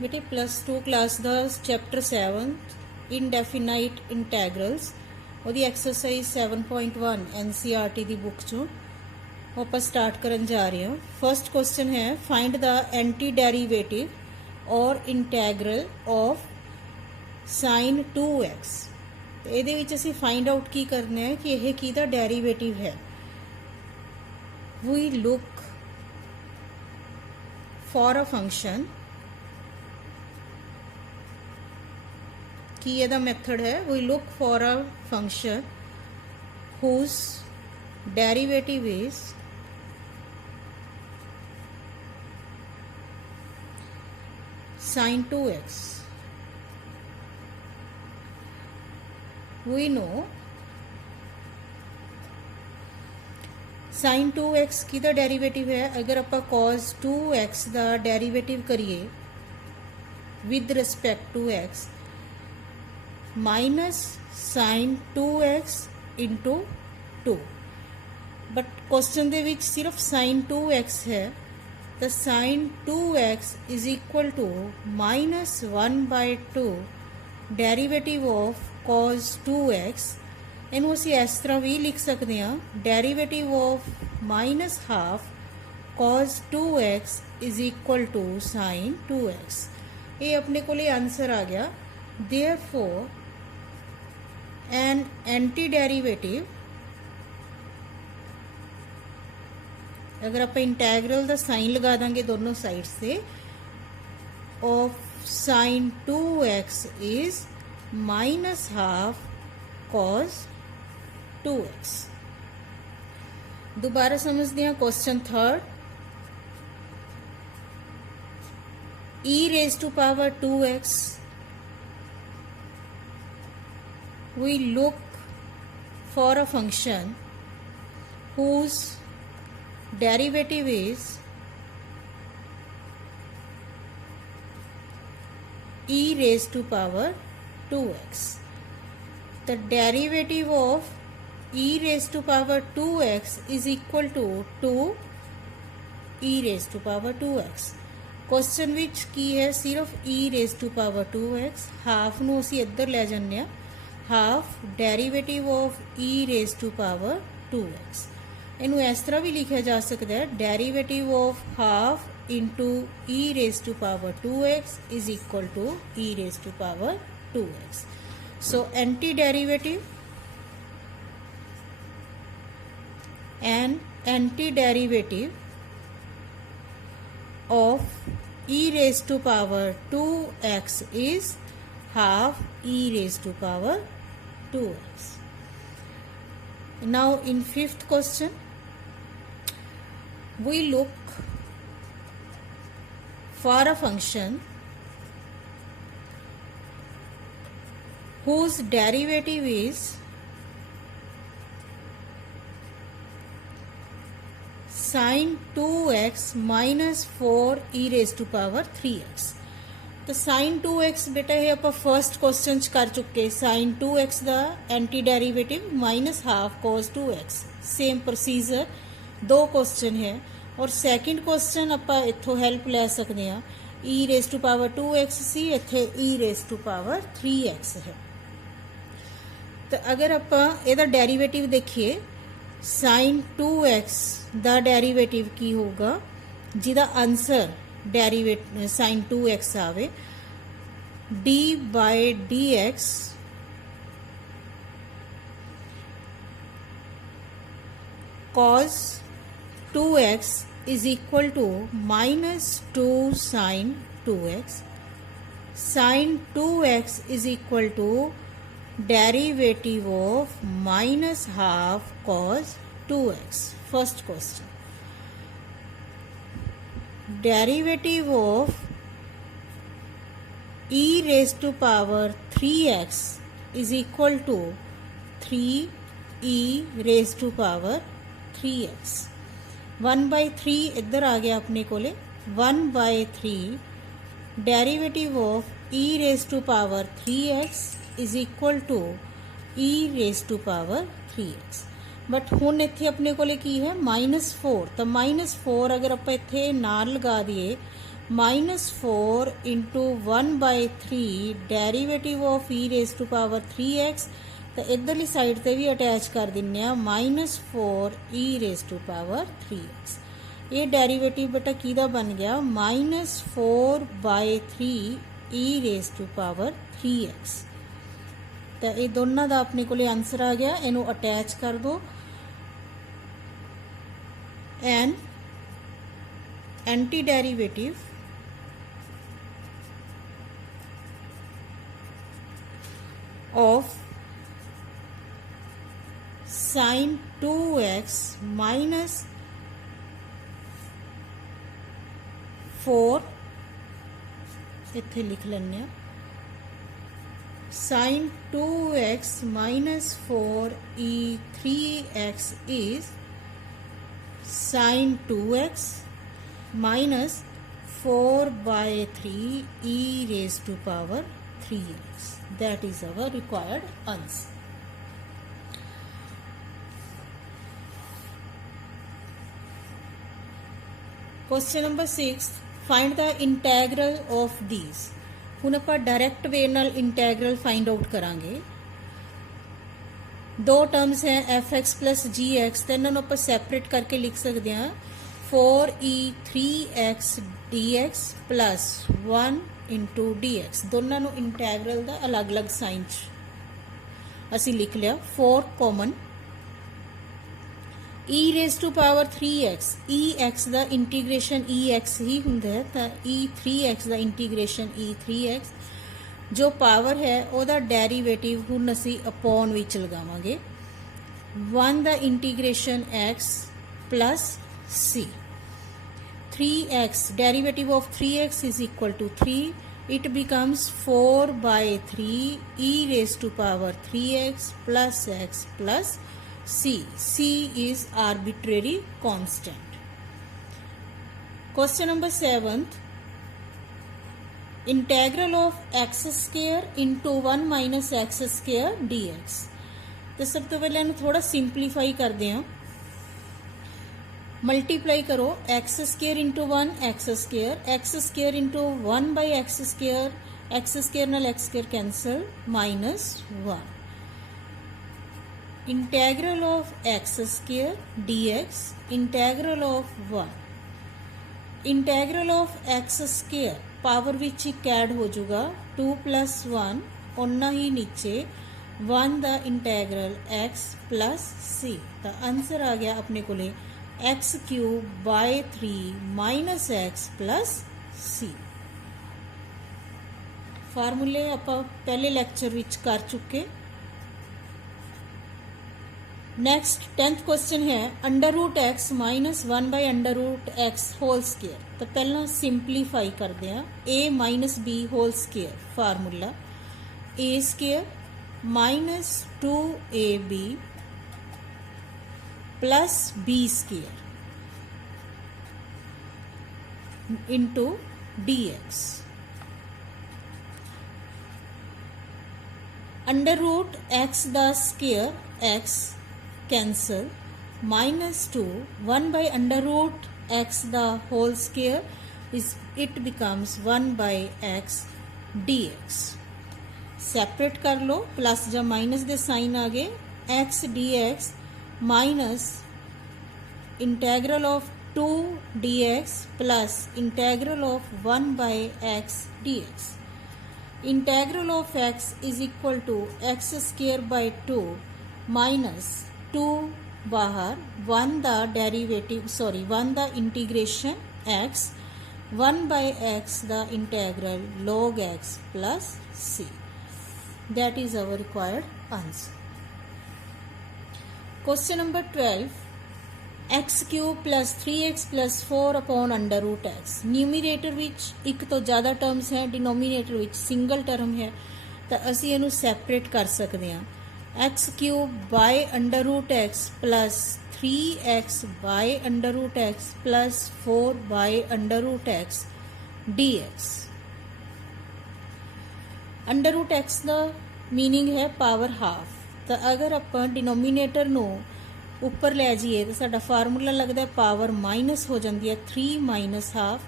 बेटे +2 क्लास का chapter 7 indefinite इंटैग्रल्स ਉਹਦੀ एक्सरसाइज 7.1 NCERT ਦੀ बुक चों ਆਪਾਂ स्टार्ट करन जा रहे हैं। फर्स्ट क्वेश्चन है फाइंड द एंटी डेरीवेटिव और इंटैग्रल ऑफ साइन 2x। ਇਹਦੇ ਵਿੱਚ ਅਸੀਂ फाइंड आउट की करना है कि ਇਹ ਕਿਹਦਾ डेरीवेटिव है। We look for a function की ਇਹਦਾ मैथड है we look for a function whose derivative is sin 2x। we know sin 2x की दा डेरीवेटिव है। अगर आप cos 2x का डेरीवेटिव करिए with respect to x minus sine 2x into 2, but question दे विच सिर्फ साइन 2x है तो sine 2x is equal to -1/2 derivative of cos 2x। इनू असी इस तरह भी लिख सकते हैं derivative of -12 cos 2x is equal to sine 2x। ये अपने को आंसर आ गया। देयरफॉर एन एंटी डेरीवेटिव, अगर आप इंटैग्रल का साइन लगा देंगे दोनों साइड से, of sine 2x is -12 cos 2x। दोबारा समझते हैं question third. e raised to power 2x, we look for a function whose derivative is e raised to power 2x। the derivative of e raised to power 2x is equal to 2 e raised to power 2x। Question विच की है सिर्फ e raised to power 2x, half नूं असीं इधर लै जाने आ, half derivative of e raised to power 2x। इनू इस तरह भी लिखा जा सकता है derivative of half into e raised to power 2x is equal to e raised to power 2x। So antiderivative and antiderivative of e raised to power 2x is half e raised to power 2x। Now in fifth question we look for a function whose derivative is sine 2x minus 4 e raised to power 3x। तो sine 2x बेटा ये आप first question कर चुके। Sign 2x का anti derivative -12 cos 2x, same procedure, दो question है। और सैकेंड क्वेश्चन आप इत्थों हेल्प ले सकते हैं, e raised to power 2x सी, इत्थे e raised to power 3x है। तो अगर आप इहदा डेरीवेटिव देखिए साइन 2x का डेरीवेटिव की होगा जिदा आंसर डेरीवेटिव साइन 2x आवे d/dx cos 2x is equal to -2 sine 2x। Sine 2x is equal to derivative of -12 cos 2x। First question derivative of e raised to power 3x is equal to 3e raised to power 3x। 1/3 इधर आ गया अपने को 1/3 derivative of e raised to power 3x is equal to e raised to power 3x। But हुण इत्थे अपने को की है -4, तो -4 अगर आप इत्थे नाल लगा दिए -4 into 1/3 derivative of e raise to power 3x, तो इधरली साइड ते भी अटैच कर दिन्ने -4 ई रेस टू पावर 3x। ये डेरीवेटिव बेटा किहदा बन गया -4/3 ई रेस टू पावर 3x। तो ये दोनों का अपने को आंसर आ गया, इनू अटैच कर दो and antiderivative of sine 2x minus 4 इत्थे लिख लें sine 2x minus 4 e 3x is sine 2x minus 4/3 e raised to power 3x. That is our required answer. Question number 6. Find the integral of these. ਹੁਣ ਆਪਾਂ direct way नाल इंटैग्रल find out करांगे। दो terms हैं f(x) plus g(x), तो इन्होंने आप separate करके लिख सकते हैं 4e3x dx plus 1 into dx। दोनों नू इंटैग्रल का अलग अलग साइन असी लिख लिया। 4 common e raise to power 3x, e(x) का इंटीग्रेशन e(x) ही हुंदा है, तो e3x का इंटीग्रेशन e3x। जो पावर है ਉਹਦਾ डेरीवेटिव ਹੁਣ ਅਸੀਂ अपॉन ਵਿੱਚ ਲਗਾਵਾਂਗੇ 1 ਦਾ integration x plus c। 3x derivative of 3x is equal to 3, it becomes 4/3 e raised to power 3x plus x plus c। c is arbitrary constant। Question number 7th, integral of x square into 1 minus x square dx। तो सब तो पहले इन्हें थोड़ा simplify करते हैं। Multiply करो x square into 1 x square into 1/x square नाल x square cancel -1। Integral of x square dx integral of 1 integral of x square power विच एक ऐड हो जाऊगा 2 + 1 उन्ना ही नीचे 1 का इंटैग्रल x प्लस c। तो आंसर आ गया अपने को x³/3 minus x plus c। फार्मूले आप पहले लैक्चर विच कर चुके। नेक्स्ट 10th क्वेश्चन है √x minus 1/√x whole square. तो पहला सिंपलीफाई करते हैं a - b whole square. Formula a square minus 2ab plus b square into dx। √x the square x cancel -2 1/√x the whole square is it becomes 1/x dx। Separate कर लो, plus या minus दे sign आ गए x dx minus integral of 2 dx plus integral of 1/x dx। Integral of x is equal to x² 2 minus 2 बाहर 1 दा derivative 1 दा integration x 1/x दा integral log x plus c। That is our required answer. Question number 12 x³ plus 3x plus 4/√x। Numerator विच एक तो ज़्यादा terms हैं, denominator विच सिंगल टर्म है, तो असी इनू सैपरेट कर सकते हैं x³ plus 3x plus 4/√x dx। √x का मीनिंग है पावर हाफ। तो अगर आप डिनोमीनेटर नू ऊपर ले जाइए तो साडा फार्मूला लगता है पावर माइनस हो जाती है 3 - ½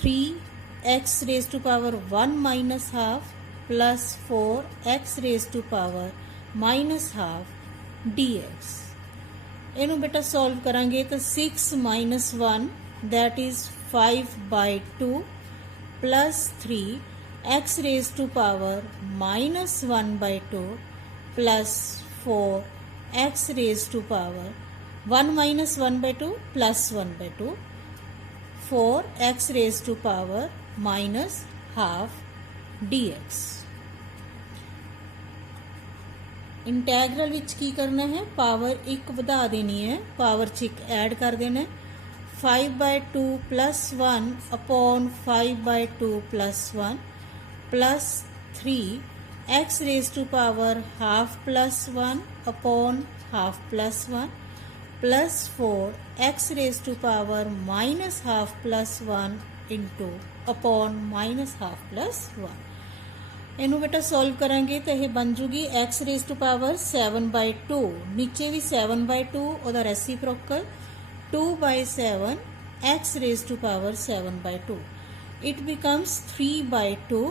3x raised to power 1 minus half plus 4x raised to power minus half dx। इनू बेटा सॉल्व करांगे तो 6 minus 1 that is 5/2 plus 3x raised to power minus 1/2 plus 4x raised to power 1 minus 1/2 plus 1/2 4x raised to power minus half dx। इंटैग्रल विच की करना है, power एक वधा देनी है, पावर च एक ऐड कर देना है। 5/2 plus 1 upon 5/2 plus 1 plus 3x raised to power half plus 1 upon half plus 1 plus 4x raised to power minus half plus 1 into upon minus half plus 1। इनू बेटा सॉल्व करांगे तो यह बन जूगी x raised to power 7/2, नीचे भी 7/2 उहदा reciprocal 2/7 x raised to power 7/2। It becomes 3/2,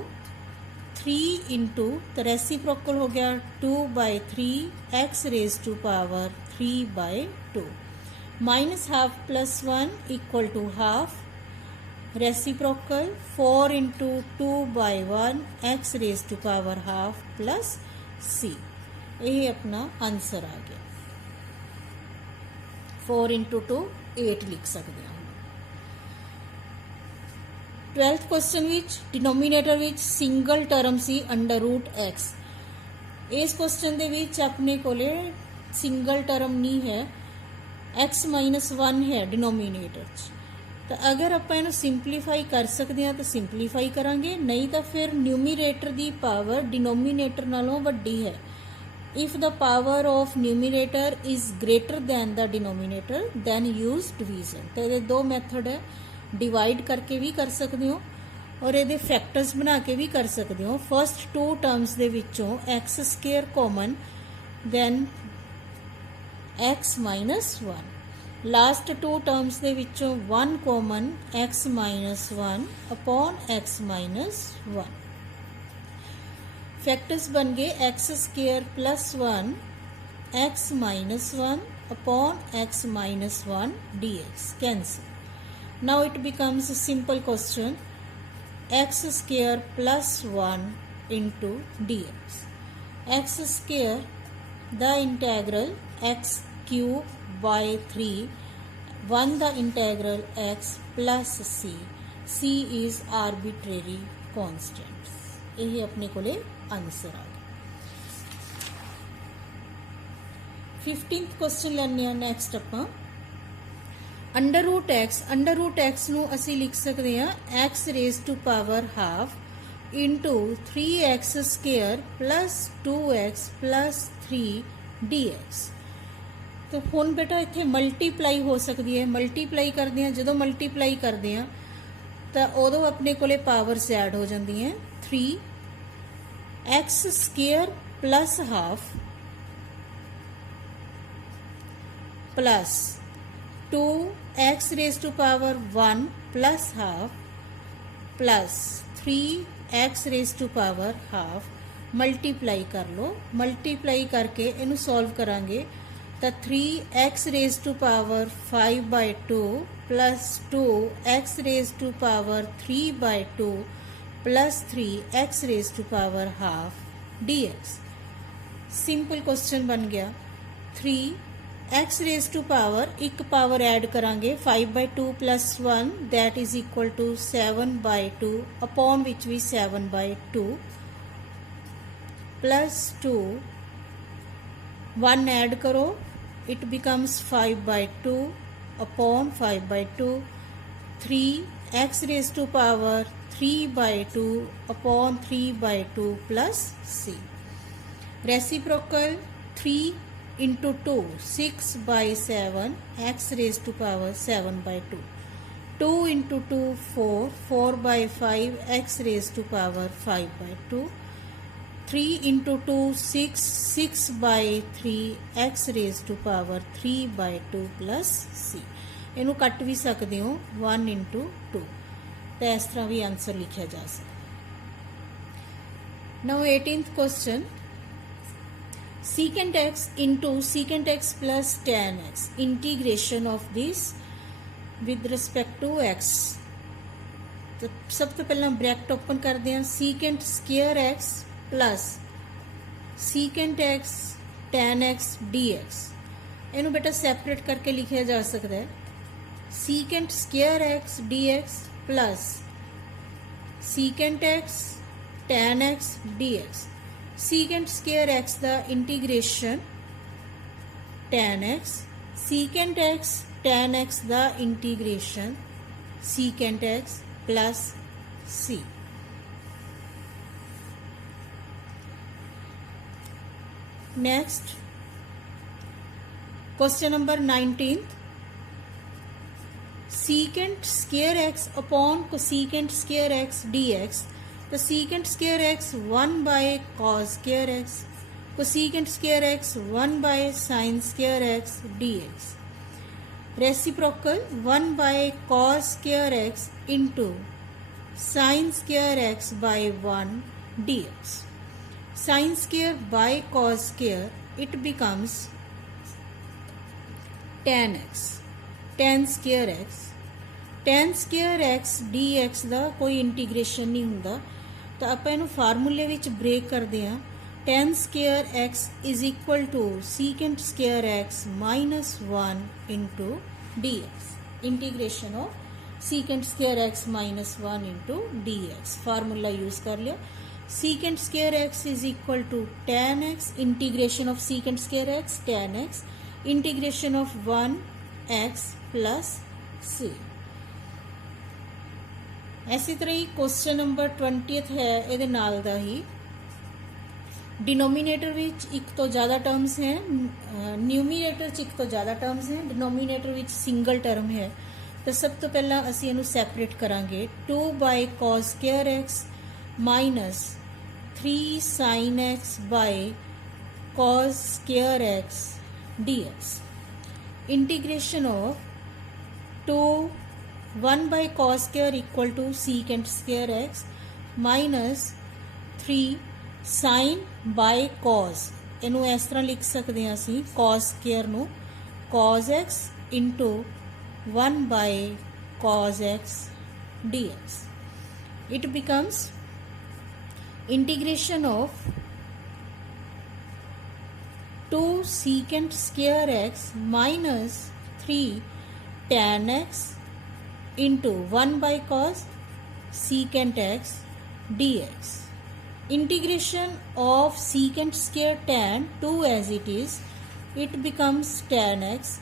3 into तो रेसिप्रोकल हो गया 2/3 x raised to power 3/2 minus half plus 1 equal to half, reciprocal 4 into 2/1 x raised to power half plus c। यही अपना answer आ गया। 4 into 2 8 लिख सकते हैं। 12th क्वेश्चन विच डिनोमीनेटर विच सिंगल टर्म सी √x। इस क्वेश्चन दे विच अपने कोले सिंगल टर्म नहीं है, x-1 है डिनोमीनेटर च। तो अगर आप इन्हू सिंपलीफाई कर सकते हैं तो सिंपलीफाई करांगे, नहीं तो फिर न्यूमीरेटर की पावर डिनोमीनेटर नालों वड्डी है। If the power of numerator is greater than the denominator then use division. तो ये दो मैथड है, डिवाइड करके भी कर सकते हो और ये फैक्टर्स बना के भी कर सकते हो। फर्स्ट 2 टर्म्स दे विचों x² common then x-1, last 2 terms दे विचों 1 common x-1 upon x-1। Factors बन गए x² plus 1 x-1 upon x-1 dx, cancel। Now it becomes a simple question, x² plus 1 into dx। x², the integral x cube by 3, 1 the integral x plus c, c is arbitrary constant। यही अपने को answer आ गया। 15th question लेने next अपा √x ਨੂੰ ਅਸੀਂ ਲਿਖ ਸਕਦੇ ਹਾਂ x raised to power half into 3x² plus 2x plus 3 dx। तो ਹੁਣ बेटा ਇੱਥੇ ਮਲਟੀਪਲਾਈ ਹੋ ਸਕਦੀ ਹੈ, ਮਲਟੀਪਲਾਈ ਕਰਦੇ ਹਾਂ, ਜਦੋਂ ਮਲਟੀਪਲਾਈ ਕਰਦੇ ਹਾਂ ਤਾਂ ਉਦੋਂ ਆਪਣੇ ਕੋਲੇ ਪਾਵਰਸ ਐਡ ਹੋ ਜਾਂਦੀਆਂ 3x² plus half plus 2x raised to power 1 plus half plus 3x raised to power half multiply कर लो। मल्टीप्लाई करके इनू सॉल्व करांगे तो 3x raised to power 5/2 plus 2x raised to power 3/2 plus 3x raised to power half dx। Simple question बन गया। 3x raised to power एक power add करांगे 5/2 plus 1 that is equal to 7/2 upon which we 7/2 plus 2 1 add करो it becomes 5/2 upon 5/2 3x raised to power 3/2 upon 3/2 plus c। Reciprocal 3 into 2 6/7 x raised to power 7/2 2 into 2 4 4/5 x raised to power 5/2 3 into 2 6 6/3 x raised to power 3/2 plus c। इनू cut भी सकते हो 1 into 2 तो इस तरह भी answer लिखा जा सकता। Now 18th question, secant x into secant x plus tan x, integration of this with respect to x। तो सब तो पहला ब्रैकेट ओपन करते हैं, secant square x plus secant x tan x dx। इनू बेटा सैपरेट करके लिखा जा सकता है, secant square x dx plus secant x tan x dx। secant square x the integration tan x, secant x tan x the integration secant x plus c। next question number 19th, secant square x upon cosecant square x dx। तो secant square x 1 by cos square x, cosecant square x 1 by sin square x dx। Reciprocal 1 by cos square x into sin square x by 1 dx। sin square by cos square, it becomes tan x, tan square x। tan square x dx ਦਾ ਕੋਈ integration ਨਹੀਂ ਹੁੰਦਾ, ਤਾਂ ਆਪਾਂ ਇਹਨੂੰ ਫਾਰਮੂਲੇ ਵਿੱਚ break ਕਰਦੇ ਹਾਂ। tan square x is equal to secant square x minus 1 into dx। Integration of secant square x minus 1 into dx formula use कर लिया। secant square x is equal to tan x, integration of secant square x tan x, integration of 1x plus c। इसी तरह ही question number 20th है, ये नाल दा ही denominator विच एक तो ज़्यादा टर्म्स हैं, न्यूमीनेटर च एक तो ज़्यादा टर्म्स हैं, डिनोमीनेटर विच सिंगल टर्म है। तो सब तो पहला असी इनू सैपरेट करांगे, 2 by cos square x minus 3 sin x by cos square x dx। Integration of 1 by cos square equal to secant square x minus 3 sin by cos। इनू इस तरह लिख सकते हैं असी, cos square नू cos x into 1 by cos x dx। It becomes integration of 2 secant square x minus 3 tan x into 1 by cos secant x dx। Integration of secant square tan 2 as it is, it becomes tan x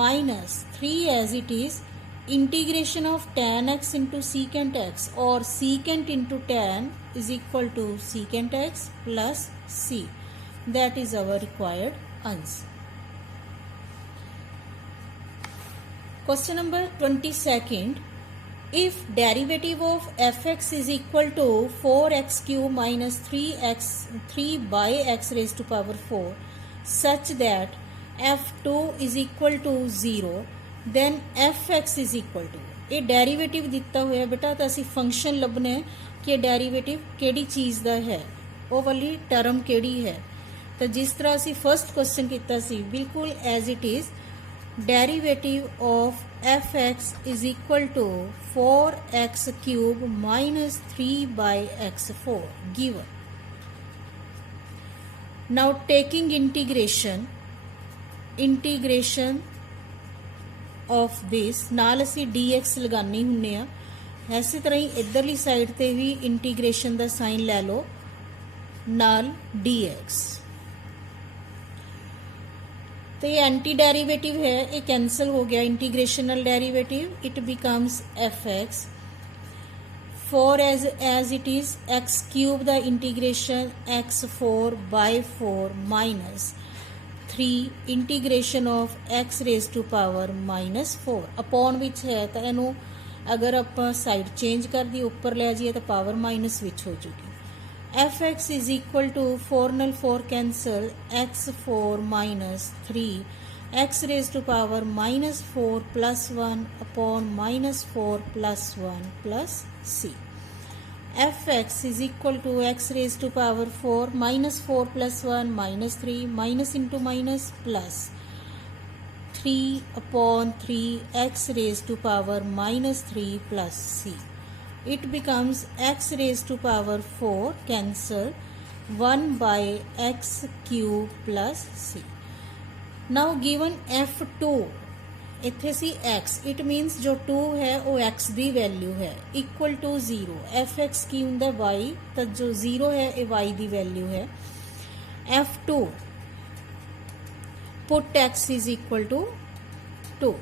minus 3 as it is, integration of tan x into secant x or secant into tan is equal to secant x plus c। That is our required answer। Question number 22nd, if derivative of fx is equal to 4x cube minus 3 by x raised to power 4 such that f2 is equal to 0, then fx is equal to, ये derivative दिता हुआ बेटा, तो असी function लभना है कि derivative केड़ी चीज़ दा है, वो वाली टर्म केड़ी है। तो जिस तरह असी फर्स्ट क्वेश्चन किया सी, बिल्कुल as it is, derivative of fx is equal to 4x cube minus 3 by x4 given। now taking integration of this, नाल असी dx लगानी हुन्ने आ। इसी तरह ही इधरली साइड ते भी इंटीग्रेशन का साइन लै लो नाल dx। तो ये एंटी डेरिवेटिव है, ये कैंसल हो गया, integrational derivative, it becomes f x 4 as it is x cube the integration x4 by 4 minus 3 integration of x raise to power minus 4 upon विच है। तो इनू अगर आप साइड चेंज कर दी ऊपर ले जाइए तो पावर माइनस विच हो चुकी। F x is equal to 4 नल 4 cancel, x4 minus 3 x raise to power minus 4 plus 1 upon minus 4 plus 1 plus C. Fx is equal to x raised to power 4 minus 4 plus 1 minus 3 minus into minus plus 3 upon 3 x raised to power minus 3 plus c. It becomes x raised to power 4 cancel 1 by x cube plus c. Now given f2 इत्थे सी x, it मीनस जो 2 है वो x दी value है equal to 0. F x की हुंदा y, तो जो 0 है ये y दी वैल्यू है. f2 put x is equal to 2.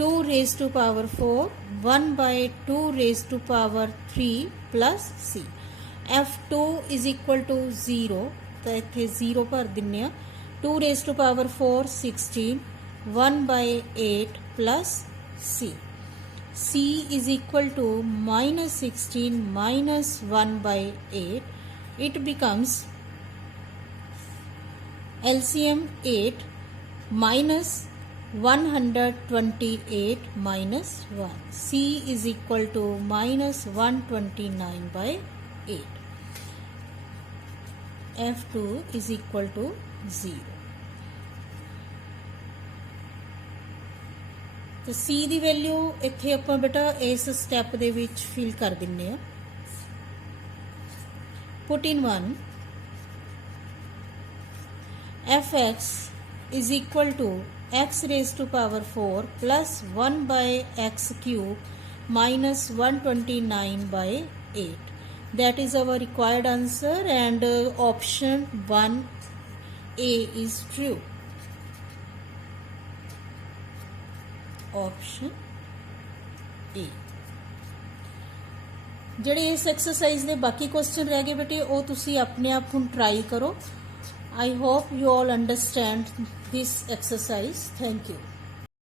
2 raise to power 4 1 by 2 raise to power 3 plus c. f2 is equal to 0, तो इत्थे 0 भर दिन्ने. 2 raise to power 4 16 1 by 8 plus c. c is equal to minus 16 minus 1 by 8. It becomes LCM 8 minus 128 minus 1. c is equal to minus 129 by 8. f2 is equal to 0. तो C ਦੀ value ਇੱਥੇ ਆਪਾਂ ਬੇਟਾ ਇਸ step ਦੇ ਵਿੱਚ fill ਕਰ ਦਿੰਨੇ ਆ. ਪੁੱਟ ਇਨ 1 fx is equal to x raised to power 4 plus 1 by x cube minus 129 by 8. That is our required answer, and option 1A is true. Option A. ਜਿਹੜੇ ਇਸ ਐਕਸਰਸਾਈਜ਼ ਦੇ ਬਾਕੀ ਕੁਐਸਚਨ ਰਹਿ ਗਏ ਬੇਟੇ ਉਹ ਤੁਸੀਂ ਆਪਣੇ ਆਪ ਹੁਣ ਟਰਾਈ ਕਰੋ. I hope you all understand this exercise. Thank you.